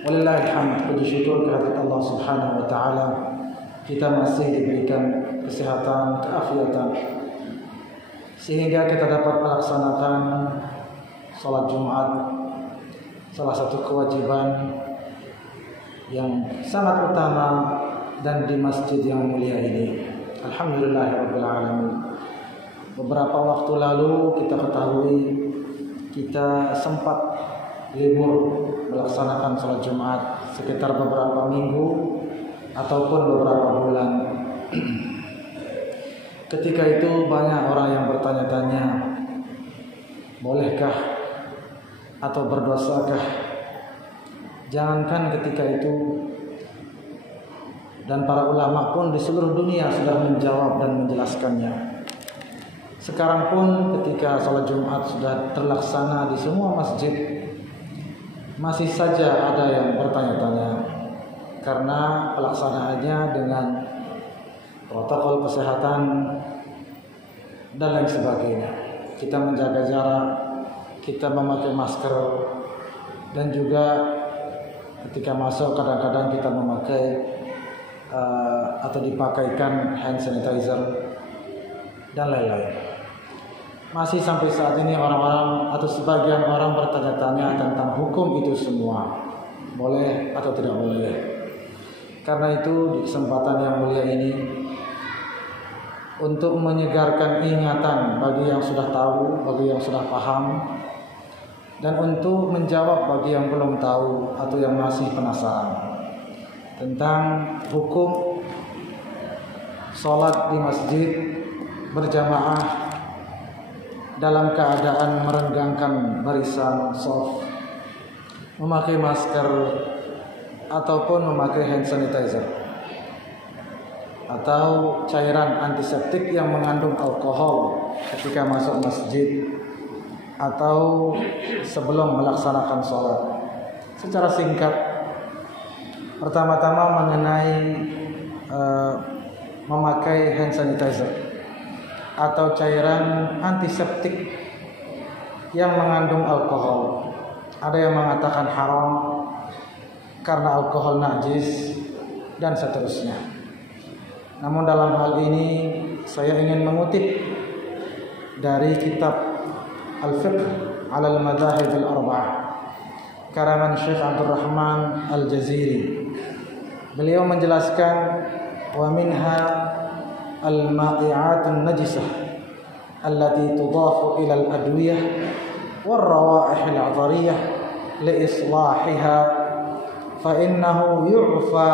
Walillahilhamd, puji syukur kehadirat Allah Subhanahu wa taala. Kita masih diberikan kesehatan, keafiatan sehingga kita dapat melaksanakan salat Jumat, salah satu kewajiban yang sangat utama dan di masjid yang mulia ini. Alhamdulillahirabbil alamin. Beberapa waktu lalu kita ketahui kita sempat libur melaksanakan sholat Jumat sekitar beberapa minggu ataupun beberapa bulan. Ketika itu banyak orang yang bertanya-tanya, bolehkah atau berdosakah? Jangankan ketika itu, dan para ulama pun di seluruh dunia sudah menjawab dan menjelaskannya. Sekarang pun ketika sholat Jumat sudah terlaksana di semua masjid, masih saja ada yang bertanya-tanya karena pelaksanaannya dengan protokol kesehatan dan lain sebagainya. Kita menjaga jarak, kita memakai masker, dan juga ketika masuk kadang-kadang kita memakai atau dipakaikan hand sanitizer dan lain-lain. Masih sampai saat ini orang-orang atau sebagian orang bertanya-tanya tentang hukum itu semua, boleh atau tidak boleh. Karena itu di kesempatan yang mulia ini, untuk menyegarkan ingatan bagi yang sudah tahu, bagi yang sudah paham, dan untuk menjawab bagi yang belum tahu atau yang masih penasaran tentang hukum sholat di masjid berjamaah dalam keadaan merenggangkan barisan shaf, memakai masker ataupun memakai hand sanitizer atau cairan antiseptik yang mengandung alkohol ketika masuk masjid atau sebelum melaksanakan sholat. Secara singkat, pertama-tama mengenai memakai hand sanitizer atau cairan antiseptik yang mengandung alkohol. Ada yang mengatakan haram karena alkohol najis dan seterusnya. Namun dalam hal ini saya ingin mengutip dari kitab Al-Fiqh 'ala al-Madzahib al-Arba'ah karangan Syekh Abdul Rahman Al-Jaziri. Beliau menjelaskan, wa minha al-ma'i'atun najisah allati tudafu ila al-adwiyah war-rawa'ih al-'adhariyah li islahiha fa innahu yu'fa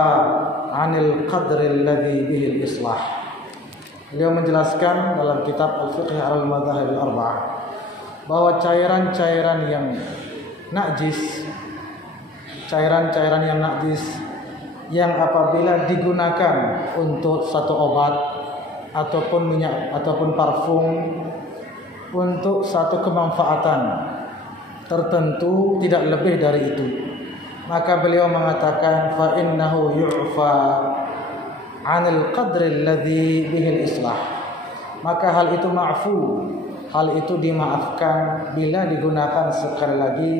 'anil qadri alladhi bihi al-islah. Beliau menjelaskan dalam kitab Al-Fiqh al-Madzahib al-Arba'ah bahwa cairan-cairan yang najis, yang apabila digunakan untuk satu obat ataupun minyak ataupun parfum untuk satu kemanfaatan tertentu tidak lebih dari itu, maka beliau mengatakan fa innahu yu'fa 'anil qadri alladhi bihi al-islah, maka hal itu ma'fu, hal itu dimaafkan bila digunakan sekali lagi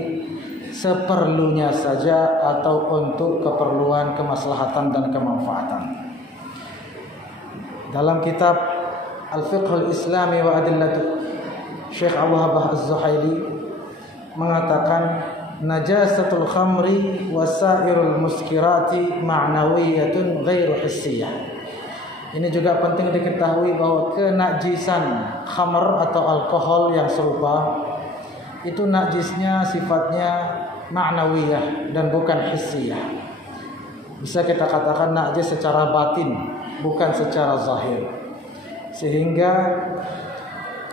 seperlunya saja atau untuk keperluan kemaslahatan dan kemanfaatan. Dalam kitab Al-Fiqh al-Islami wa Adillatuh, Syekh Abu Habah Az-Zuhaili mengatakan najasatul khamri wa sairul muskirati ma'nawiyatun ghairu hissiyah. Ini juga penting diketahui bahwa kenajisan khamr atau alkohol yang serupa itu najisnya sifatnya ma'nawiyah dan bukan hissiyah. Bisa kita katakan najis secara batin, bukan secara zahir. Sehingga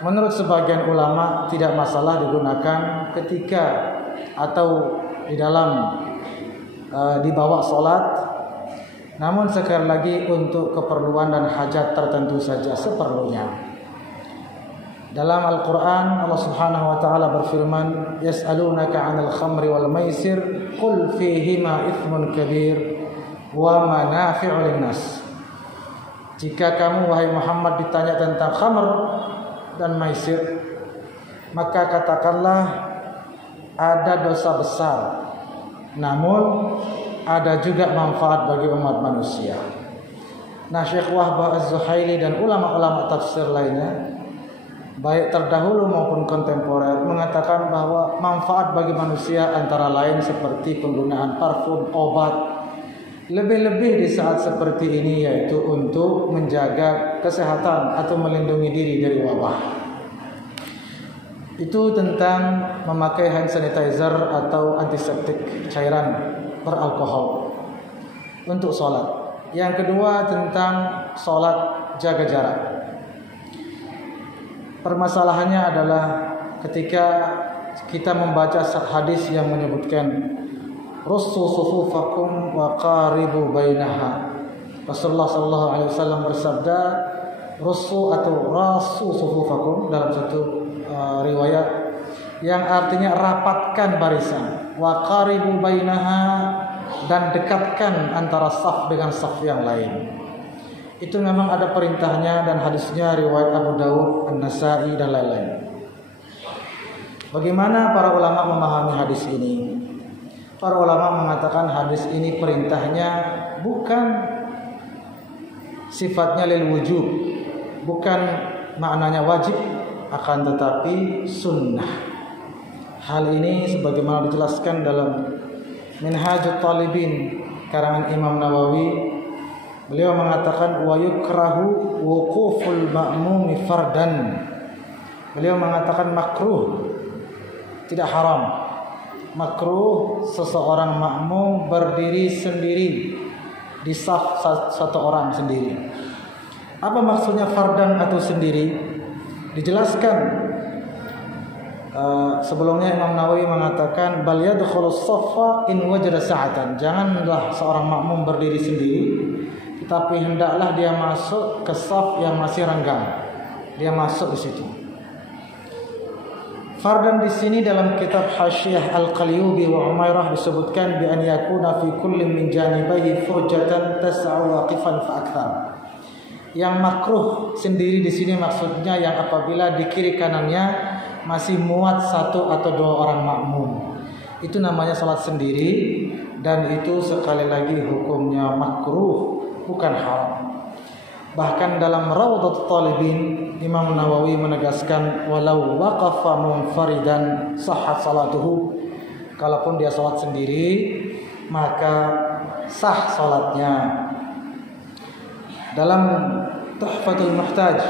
menurut sebagian ulama tidak masalah digunakan ketika atau di dalam dibawa sholat, namun sekali lagi untuk keperluan dan hajat tertentu saja seperlunya. Dalam Al-Quran Allah Subhanahu wa ta'ala berfirman, yas'alunaka 'anil khamri wal maisir qul fihima ithmun kabir wa manafi'u linnas. Jika kamu wahai Muhammad ditanya tentang khamr dan maisir, maka katakanlah ada dosa besar namun ada juga manfaat bagi umat manusia. Nah, Syekh Wahbah Az-Zuhaili dan ulama-ulama tafsir lainnya, baik terdahulu maupun kontemporer, mengatakan bahwa manfaat bagi manusia antara lain seperti penggunaan parfum, obat, lebih-lebih di saat seperti ini, yaitu untuk menjaga kesehatan atau melindungi diri dari wabah. Itu tentang memakai hand sanitizer atau antiseptik cairan beralkohol untuk sholat. Yang kedua tentang sholat jaga jarak. Permasalahannya adalah ketika kita membaca hadis yang menyebutkan Russu sufufakum wa qaribu bainaha. Rasulullah sallallahu alaihi wasallam bersabda, russu atau rasu sufufakum dalam satu riwayat yang artinya rapatkan barisan, wa qaribu bainaha, dan dekatkan antara saf dengan saf yang lain. Itu memang ada perintahnya dan hadisnya riwayat Abu Dawud, An-Nasa'i dan lain-lain. Bagaimana para ulama memahami hadis ini? Para ulama mengatakan hadis ini perintahnya bukan sifatnya lil wujub, bukan maknanya wajib, akan tetapi sunnah. Hal ini sebagaimana dijelaskan dalam Minhajut Talibin karangan Imam Nawawi. Beliau mengatakan wa yukrahu wuquful ma'mumi fardan. Beliau mengatakan makruh, tidak haram. Makruh seseorang makmum berdiri sendiri di saf satu orang sendiri. Apa maksudnya fardan atau sendiri? Dijelaskan sebelumnya Imam Nawawi mengatakan bal yadkhulus saffa in wajada sa'atan. Janganlah seorang makmum berdiri sendiri, tetapi hendaklah dia masuk ke saf yang masih renggang. Dia masuk di situ. Fardan di sini dalam kitab Hasyiah Al-Qalyubi wa Umairah disebutkan bi an yakuna fi kulli min janibaihi furjatan tas'u waqifan fa akthar. Yang makruh sendiri di sini maksudnya yang apabila di kiri kanannya masih muat satu atau dua orang makmum. Itu namanya salat sendiri dan itu sekali lagi hukumnya makruh, bukan haram. Bahkan dalam Rawdatul Talibin Imam Nawawi menegaskan walau waqafa munfaridan sahhat salatuhu. Kalaupun dia salat sendiri maka sah salatnya. Dalam Tuhfatul Muhtaj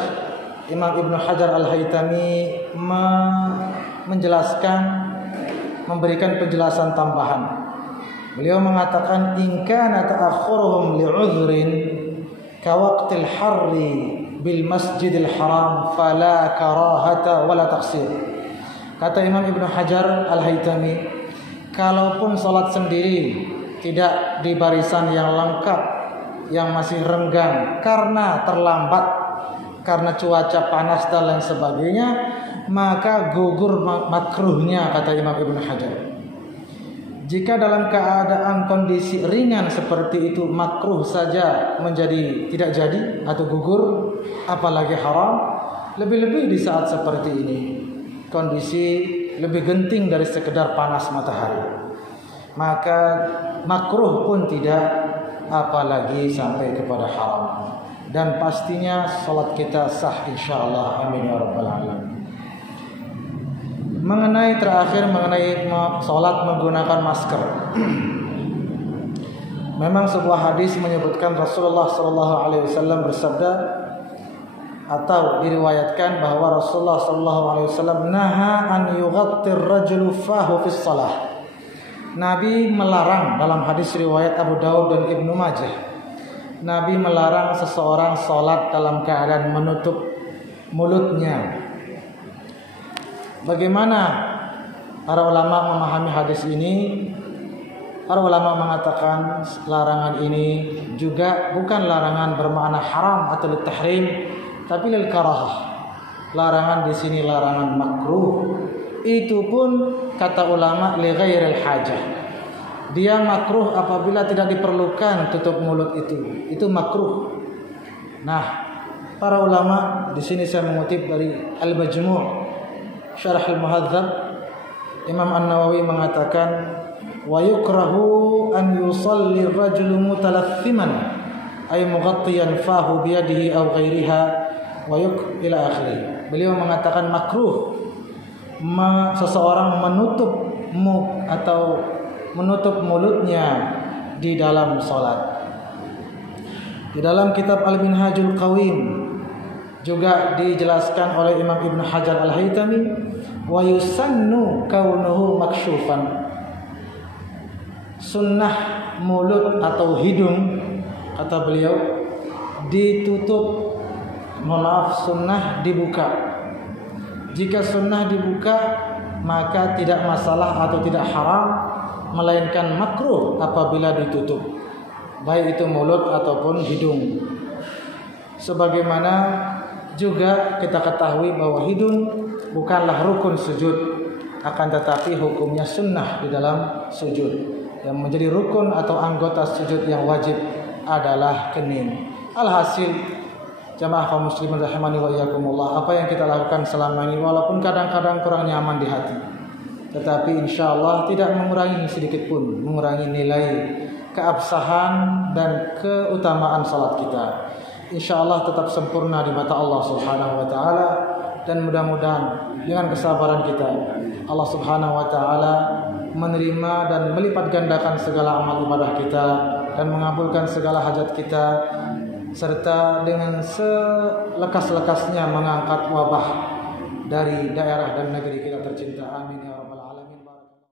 Imam Ibnu Hajar Al-Haytami menjelaskan, memberikan penjelasan tambahan. Beliau mengatakan in kana ta'akhuruhum li'udhrin kawaqtil harri bil masjidil haram fala karahata wala taqsir. Kata Imam Ibnu Hajar Al-Haytami, kalaupun salat sendiri tidak di barisan yang lengkap, yang masih renggang karena terlambat, karena cuaca panas dan lain sebagainya, maka gugur makruhnya, kata Imam Ibnu Hajar. Jika dalam keadaan kondisi ringan seperti itu makruh saja menjadi tidak jadi atau gugur, apalagi haram, lebih-lebih di saat seperti ini. Kondisi lebih genting dari sekedar panas matahari. Maka makruh pun tidak, apalagi sampai kepada haram. Dan pastinya salat kita sah insyaallah, amin ya rabbal alamin. Mengenai salat menggunakan masker. Memang sebuah hadis menyebutkan Rasulullah sallallahu alaihi wasallam bersabda, atau diriwayatkan bahwa Rasulullah sallallahu alaihi wasallam naha an yughattir rajulu fahu fis shalah. Nabi melarang, dalam hadis riwayat Abu Dawud dan Ibnu Majah, Nabi melarang seseorang salat dalam keadaan menutup mulutnya. Bagaimana para ulama memahami hadis ini? Para ulama mengatakan larangan ini juga bukan larangan bermakna haram atau tahrim, tapi lil karahah. Larangan di sini larangan makruh. Itu pun kata ulama li ghairil hajah. Dia makruh apabila tidak diperlukan tutup mulut itu. Itu makruh. Nah, para ulama di sini saya mengutip dari Al-Majmu' Syarah Al-Muhadzab, Imam An-Nawawi mengatakan wa yukrahu an yusalli ar-rajulu mutalathiman ay mughattiyan fahu biyadihi aw ghairiha wa ila akhirih. Beliau mengatakan makruh seseorang menutup muka atau menutup mulutnya di dalam salat. Di dalam kitab Al-Minhajul Qawim juga dijelaskan oleh Imam Ibn Hajar Al-Haytami, wa yusannu kaunuhu maksyufan. Sunnah mulut atau hidung, kata beliau, ditutup. Sunnah dibuka. Jika sunnah dibuka, maka tidak masalah atau tidak haram, melainkan makruh apabila ditutup, baik itu mulut ataupun hidung. Sebagaimana juga kita ketahui bahwa hidung bukanlah rukun sujud, akan tetapi hukumnya sunnah di dalam sujud. Yang menjadi rukun atau anggota sujud yang wajib adalah kening. Alhasil, jamaah kaum muslimin rahimani wa iyyakumullah, apa yang kita lakukan selama ini walaupun kadang-kadang kurang nyaman di hati, tetapi insyaallah tidak mengurangi sedikit pun, mengurangi nilai keabsahan dan keutamaan salat kita. Insyaallah tetap sempurna di mata Allah Subhanahu wa taala, dan mudah-mudahan dengan kesabaran kita Allah Subhanahu wa taala menerima dan melipat gandakan segala amal ibadah kita dan mengabulkan segala hajat kita, serta dengan selekas-lekasnya mengangkat wabah dari daerah dan negeri kita.